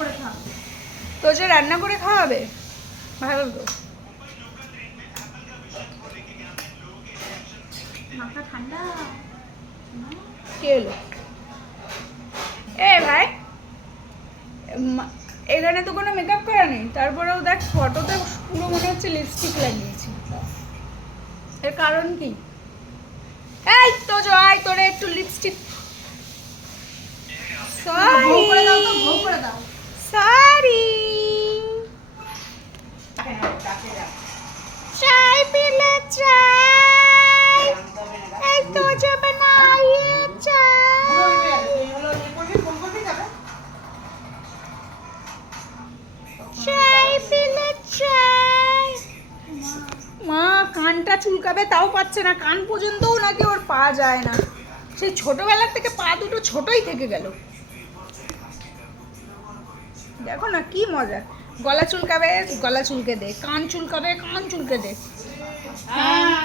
করে খা। তো যে রান্না করে খাওয়াবে? ভালো তো। ভাই এখানে তো কোনো মেকআপ করা তারপরেও দেখ ফটোতে পুরো মনে হচ্ছে লিপস্টিক লাগিয়েছি। এর কারণ কি? এই তো তোরে একটু লিপস্টিক ঘৌ করে দাও তো করে দাও। কানটা চুলকাবে, তাও পাচ্ছে না। কান পর্যন্তও নাকি ওর পা যায় না। সেই ছোটবেলার থেকে পা দুটো ছোটই থেকে গেল। দেখো না কি মজা। গলা চুলকাবে, গলা চুলকে দে, কান চুলকাবে, কান চুলকে দে। হ্যাঁ।